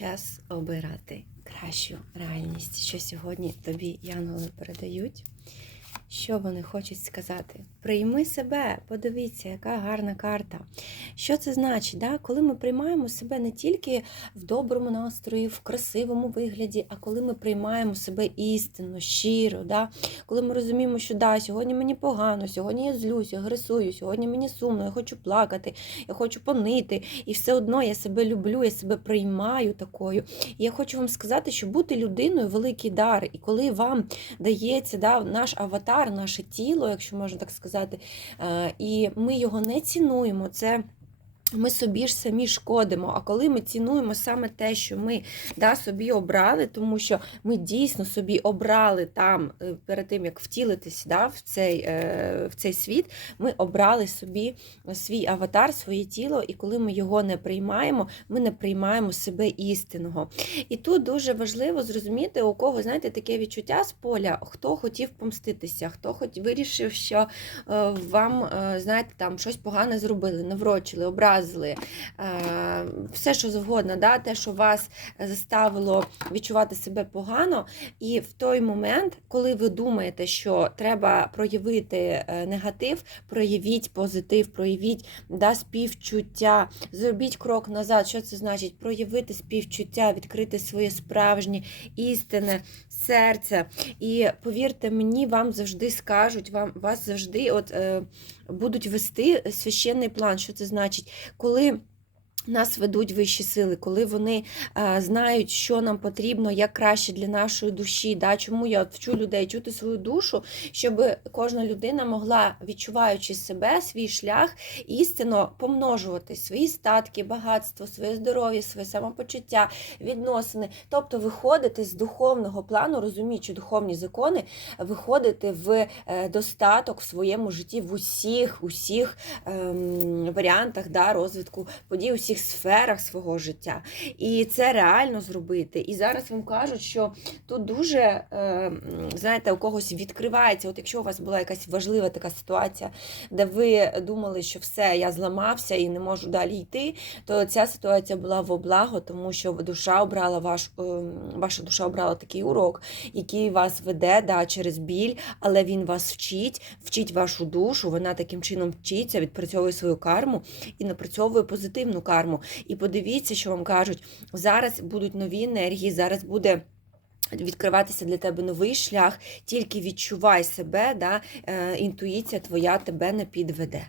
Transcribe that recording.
час обирати кращу реальність, що сьогодні тобі янголи передають. Що вони хочуть сказати? Прийми себе, подивіться, яка гарна карта. Що це значить? Да? Коли ми приймаємо себе не тільки в доброму настрої, в красивому вигляді, а коли ми приймаємо себе істинно, щиро, да? коли ми розуміємо, що да, сьогодні мені погано, сьогодні я злюсь, агресую, сьогодні мені сумно, я хочу плакати, я хочу понити, і все одно я себе люблю, я себе приймаю такою. І я хочу вам сказати, що бути людиною великий дар. І коли вам дається да, наш аватар, наше тіло, якщо можна так сказати, е, і ми його не цінуємо, це. Ми собі ж самі шкодимо. А коли ми цінуємо саме те, що ми да, собі обрали, тому що ми дійсно собі обрали там, е, перед тим як втілитись да, в, цей, е, в цей світ, ми обрали собі свій аватар, своє тіло, і коли ми його не приймаємо, ми не приймаємо себе істинного. І тут дуже важливо зрозуміти, у кого знаєте, таке відчуття з поля, хто хотів помститися, хто хоч вирішив, що е, вам знаєте, там щось погане зробили, наврочили, образили, е, все, що завгодно, да, те, що вас заставило відчувати себе погано. І в той момент, коли ви думаєте, що треба проявити е, негатив, проявіть позитив, проявіть да, співчуття, зробіть крок назад. Що це значить? Проявити співчуття, відкрити своє справжнє істинне серце. І повірте мені, вам завжди скажуть, вам вас завжди от, е, будуть вести священний план. Що це значить? Коли нас ведуть вищі сили, коли вони е, знають, що нам потрібно, як краще для нашої душі. Да? Чому я вчу людей чути свою душу, щоб кожна людина могла, відчуваючи себе, свій шлях, істинно помножувати свої статки, багатство, своє здоров'я, своє самопочуття, відносини. Тобто виходити з духовного плану, розуміючи духовні закони, виходити в е, достаток в своєму житті в усіх, усіх ем, варіантах да, розвитку подій, усіх сферах свого життя. І це реально зробити. І зараз вам кажуть, що тут дуже, е, знаєте, у когось відкривається. От якщо у вас була якась важлива така ситуація, де ви думали, що все, я зламався і не можу далі йти, то ця ситуація була в облаго, тому що душа обрала ваш, е, ваша душа обрала такий урок, який вас веде да, через біль, але він вас вчить, вчить вашу душу. Вона таким чином вчиться, відпрацьовує свою карму і напрацьовує позитивну карму. І подивіться, що вам кажуть, зараз будуть нові енергії, зараз буде. Відкриватися для тебе новий шлях, тільки відчувай себе, да, е, інтуїція твоя тебе не підведе.